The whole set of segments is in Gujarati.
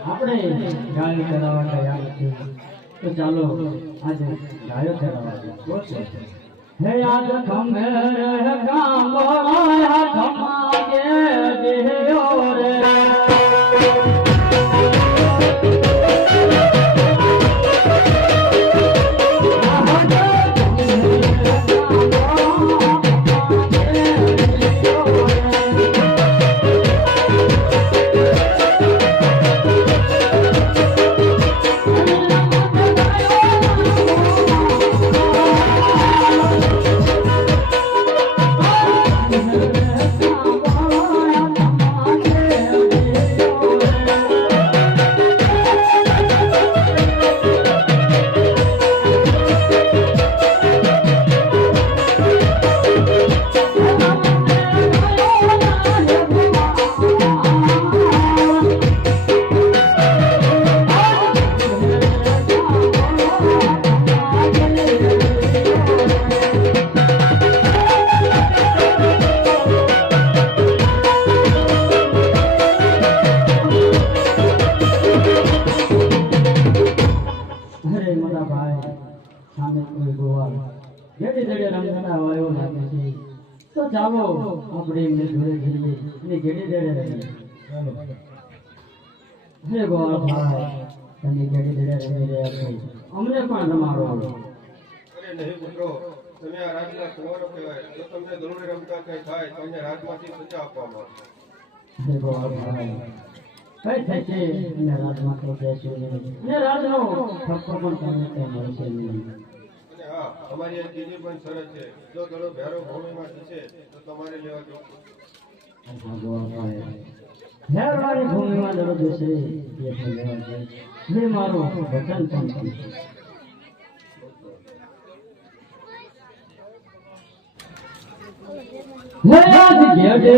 આપણે ગાય ચરાવવા ગયા નથી તો ચાલો આજે ગાયો ચરાવવા છે હે આજ ખંભેર કામો હાથમાં કે દેયો રે તો ચાલો આપણે એમને જોડે જઈએ અને જેડી દેડે રહીએ હે ગોળ ભાઈ તમે જેડી દેડે રહી રહ્યા છો અમને પણ રમાડો અરે નહીં પુત્રો તમે આ રાજના કુંવરો કહેવાય જો તમને દોરડી રમતા કઈ થાય તો અમને રાજમાંથી સજા આપવામાં હે ગોળ ભાઈ કઈ થાય છે અને રાજમાં તો જઈશું નહીં અને રાજનો ઠપકો પણ તમને કઈ મળશે નહીં હા અમારી એક બીજી પણ શરત છે જો દડો ભેરો ભૂમિમાં છે તો તમારે લેવા જો ભેરવાળી ભૂમિમાં દડો જશે એ લેવા છે જે મારું વચન પણ છે હે આજ ગેડે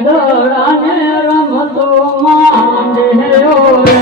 દડાને રમતો માંડ્યો રે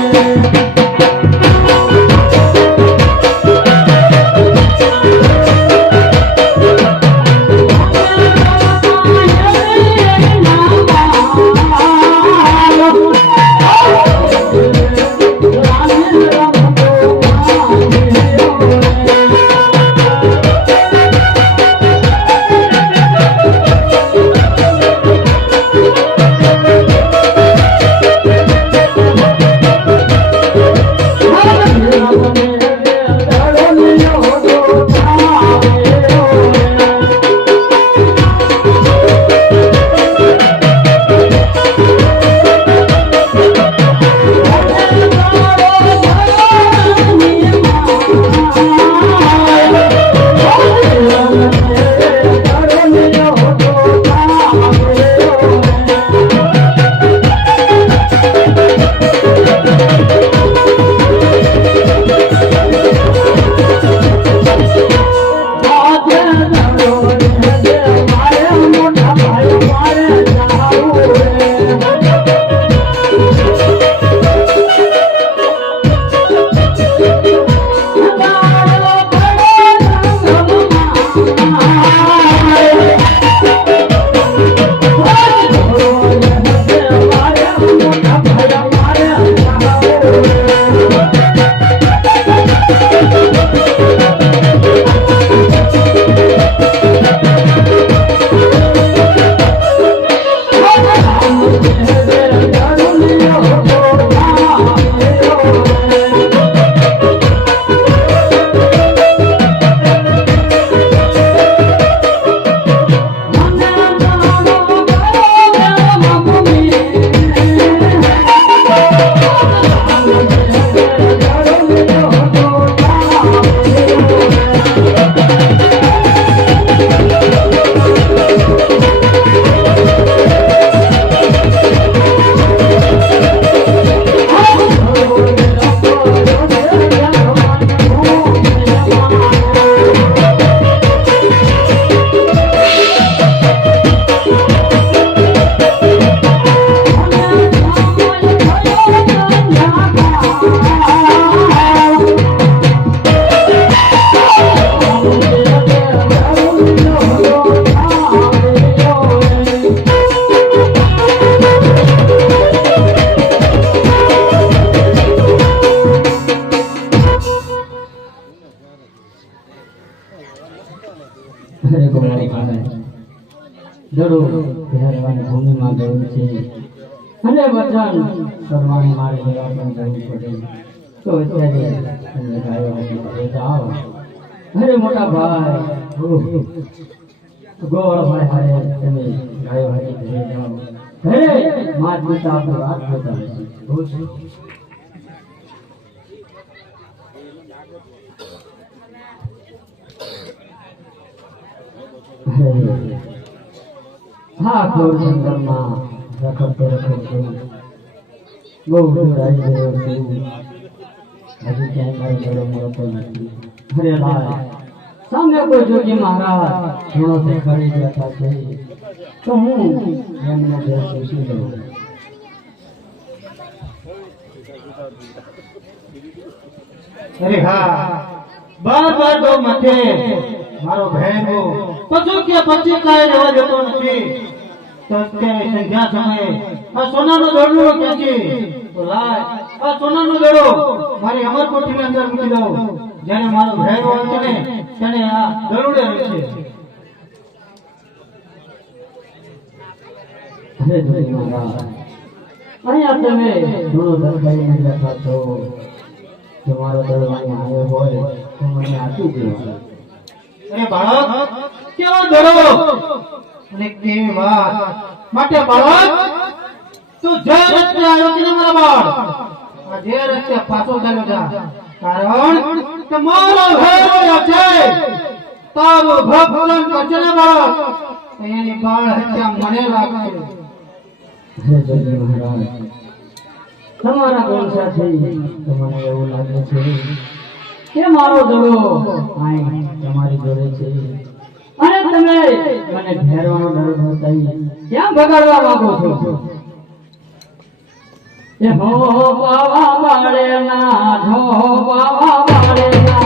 દડો પહેરવાની ભૂમિમાં ગયું છે અને વચન કરવાની મારે જવા પણ જવું પડે તો અત્યારે તમને ગાયો ઘરે જાઓ. અરે મોટા ભાઈ ગોળભાઈ હારે તમે ગાયો હારે ઘરે જાઓ. ઘરે માત પિતા આપણી વાત કરતા હશે. હા ઘોર જંગલમાં રખડતો બહુ દૂર આવી ગયો છું. હજી ક્યાંય મારો ગળો મળતો નથી. અરે ભાઈ સામે કોઈ જોગી મહારાજ ઘણો દેખાડી બેઠા છે તો હું એમને બેસી દઉં. અરે હા બાર તો મથે મારો ભેગો પછી કે પછી કાંઈ રહેવા જતો નથી. તો અત્યારે સંધ્યા સમયે આ સોનાનો દોરડો ક્યાંથી તો લાય આ સોનાનો દોરડો મારી અમરકોઠીની અંદર મૂકી દઉં. જેને મારો ભેગો હતો ને તેને આ દરોડે રહેશે. અરે જોગી મહારાજ અહીંયા તમે ઘણો દરબારી બેઠા છો. તમારો દરબારી આવ્યો હોય તો મને આપી દો. અરે બાળક કેવો દરો અને કેવી વાત માટે બાળક તું જે રસ્તે આવ્યો છે ને મારા બાળ આ જે રસ્તે પાછો ચાલ્યો જા. કારણ કે મારો ભેરો છે તારું ભક્તન કરશે ને બાળક એની બાળ હત્યા મને લાગશે. અરે જોગી મહારાજ તમારા કોલસાથી તો મને એવું લાગે છે કે મારો દડો આઈ તમારી જોડે છે અને તમે મને ઘેરવાનો ડર બતાવી ક્યાં બગાડવા માંગો છો? એ હો બાવા વાળે ના ઢો બાવા વાળે ના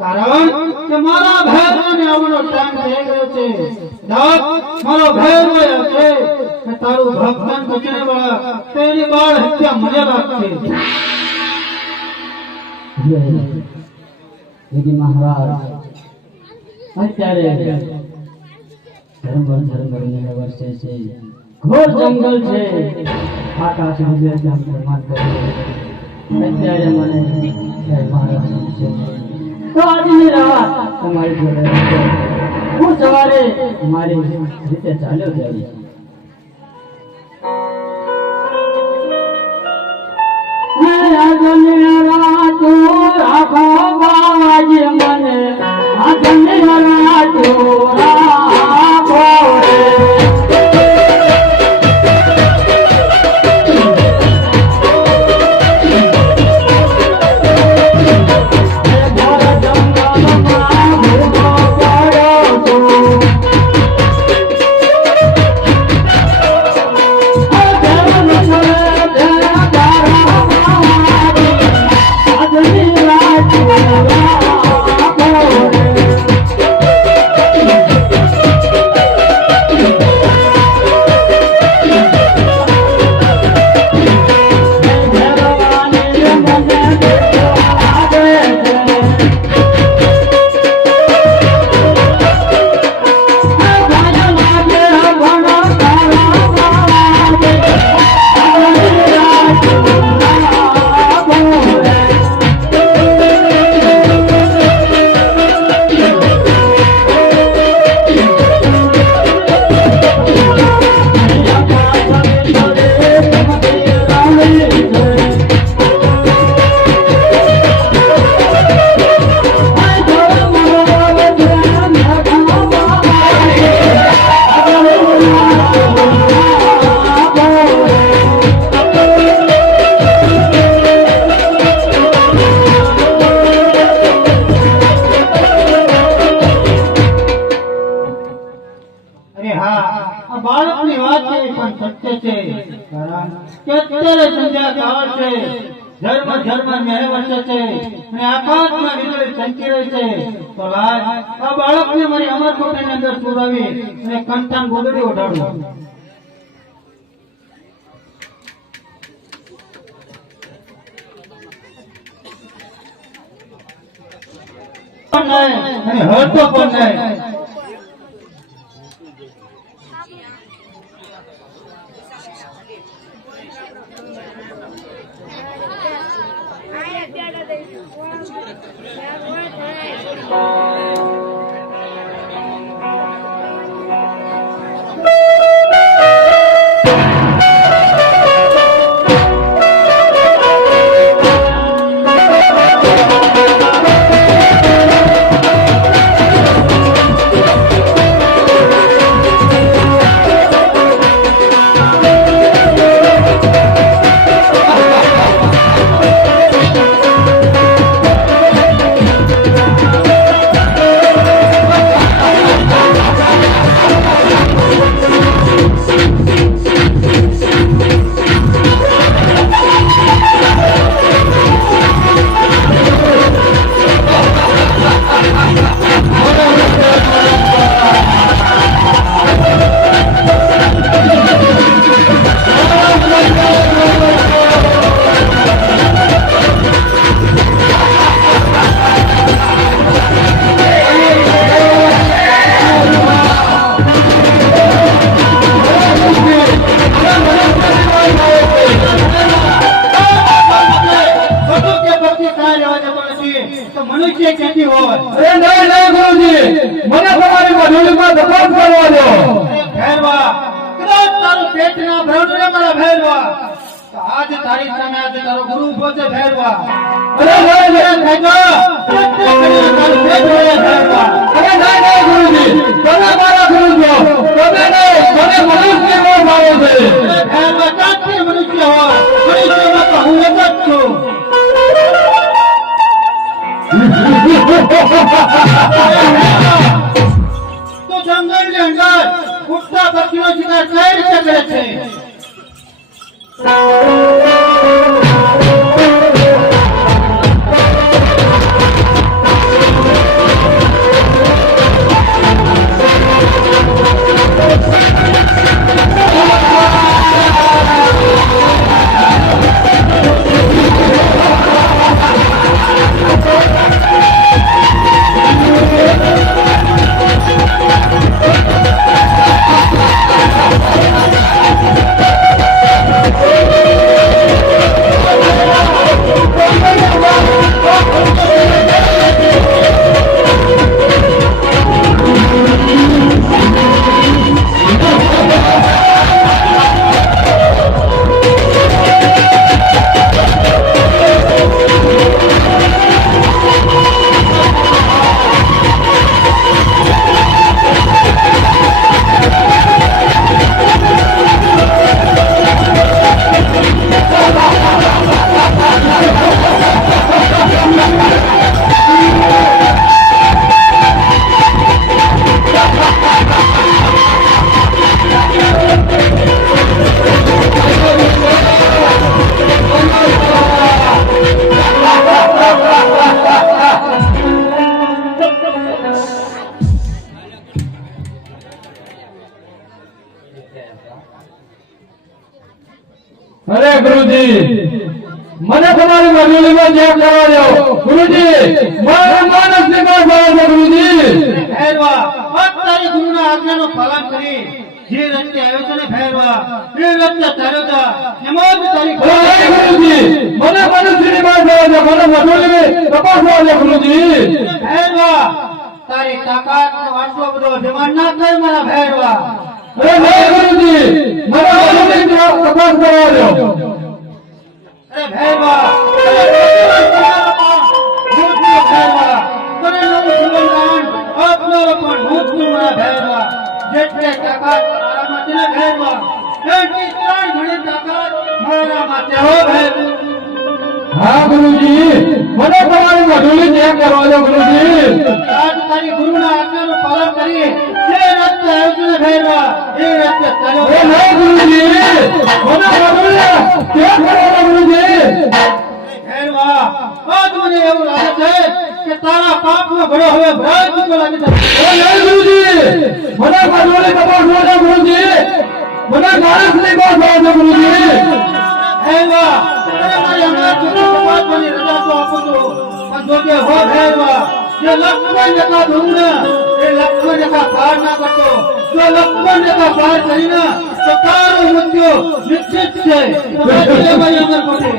કારણ કે મારા ભેરને આવવાનો ટાઈમ થઈ ગયો છે. મારો ભેર છે કે તારું ભક્તન બચને વાળા તેની બાળ હત્યા મને લાગશે. જોગી મહારાજ અત્યારે ધર્મ વર્ષે છે. ઘોર જંગલ છે. આકાશ વિજય પ્રમાણ કર્યું અત્યારે મને મહારાજ છે તો આજની રાત તમારી જોડે હું સવારે મારી રીતે ચાલ્યો જઈશ. આજની રાત રાખો બાવાજી મને આજની રાત રાખો પણ સત્ય છે કારણ કે અત્યારે સંધ્યા કાળ છે, ઝરમર મેહ વર્ષે છે અને આકાશમાં વીજળી ચમકી રહી છે, તો લાજ આ બાળકને મારી અમરકોટની અંદર સુરાવી અને કંઠાન ગોદડી ઓઢાડું. પણ નહીં અને હરતો પણ નહીં. મનુષ્ય ક્યાંથી હોય? અરે નહીં ગુરુજી, મને તમારી મજૂરીમાં તપાસ કરવા દો. ભેરવા, કદાચ તારું પેટ ના ભરવું ન કરે ભેરવા, તો આજ તારી સામે આજે તારો ગુરુ ઉભો છે ભેરવા. અરે નહીં તારું પેટ ભરે ભેરવા. અરે નહીં ગુરુજી, તમે મારા ગુરુ છો, તમે નહીં, મને મનુષ્યમાં ભાવે છે. ભેરવા ક્યાંથી મનુષ્ય હોય? મનુષ્યમાં તો હું એક જ છું. તો જંગલની અંદર ઉઠતા પક્ષીનો શિકાર કઈ રીતે કરે છે? અરે ગુરુજી, મને તમારી મજૂરીમાં ચેક કરવા દો. ગુરુજી, મારા માનસ નિકાલ ભાવે છે ગુરુજી. ભેરવા, તારી ગુરુના આજ્ઞાનું પાલન કરી જે રસ્તે આવ્યો છે ને ભેરવા, એ રસ્તે ચાલ્યો જા. એમાં જ તારી અરે ગુરુજી, મને મનુષ્ય નિકાલ ભાવે છે, મને મજૂરી તપાસવા દો ગુરુજી. ભેરવા, તારી તાકાત આટલો બધો અભિમાન ના કર મારા ભેરવા. અરે નહીં ગુરુજી, મને મજૂરી તપાસ કરવા દો. અરે ભેરવા, જેટલે તાકાત મારામાંથી ને ભેરવા, એટલી 3 ગણી તાકાત મારા માટે હો ભેરવા. હા ગુરુજી, મને તમારી મજૂરી ચેક કરવા દો ગુરુજી. આજ તારી ગુરુના આજ્ઞાનું પાલન કરી જે રસ્તે આવ્યો છે ભેરવા, એ રસ્તે ચાલો. અરે નહીં ગુરુજી, કાપી નાખો. એ નહીં ગુરુજી, મને કજોલી કપાસ જોડે ગુરુજી, મને ગાળસ ની બાત જોડે ગુરુજી. હે વાહ, અરે મારી હમણાં જૂની સમાજની રજા તો આપું છું. પણ જો કે હોત હે વાહ, જે લક્ષ્મણ જતા ધૂમ ને એ લક્ષ્મણ જતા પાર ના કરતો. જો લક્ષ્મણ જતા પાર કરીને તો તારું મૃત્યુ નિશ્ચિત છે. તો બેસી લે ભાઈ અમરકોટી.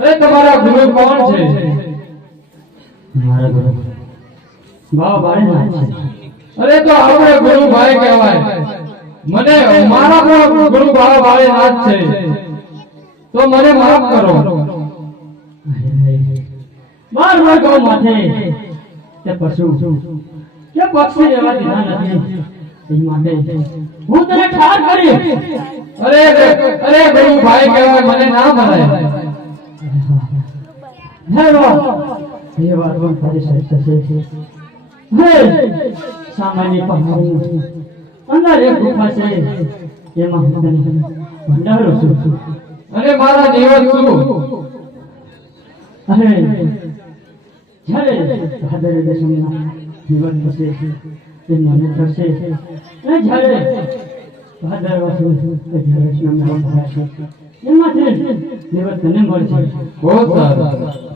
અરે તમારા ગુરુ કોણ છે? મારા ગુરુ બાબા બાળીનાથ છે. અરે તો આપણે ગુરુ ભાઈ કહેવાય. મને મારા પણ ગુરુ બાબા બાળીનાથ છે, તો મને માફ કરો. માર ગૌ માથે તે પશુ કે પક્ષી રહેવા દીધા નથી, એ માટે હું તને ઠાર કરી. અરે અરે ગુરુ ભાઈ કહેવાય, મને ના મરાય. હે વાહ, એ વાત પણ તારી સાચી છે. હે સામાન્ય પહાડી અંદર એક ગુફા છે, એમાં હું તને ભંડારો છું અને મારા જીવન છું. અને જ્યારે ભાદરવી દસમના જીવન થશે તે મને થશે, અને જ્યારે ભાદરવા છું તે જળસના મેળો ભરાશે, એમાંથી જીવન તને મળશે. બહુ સારું.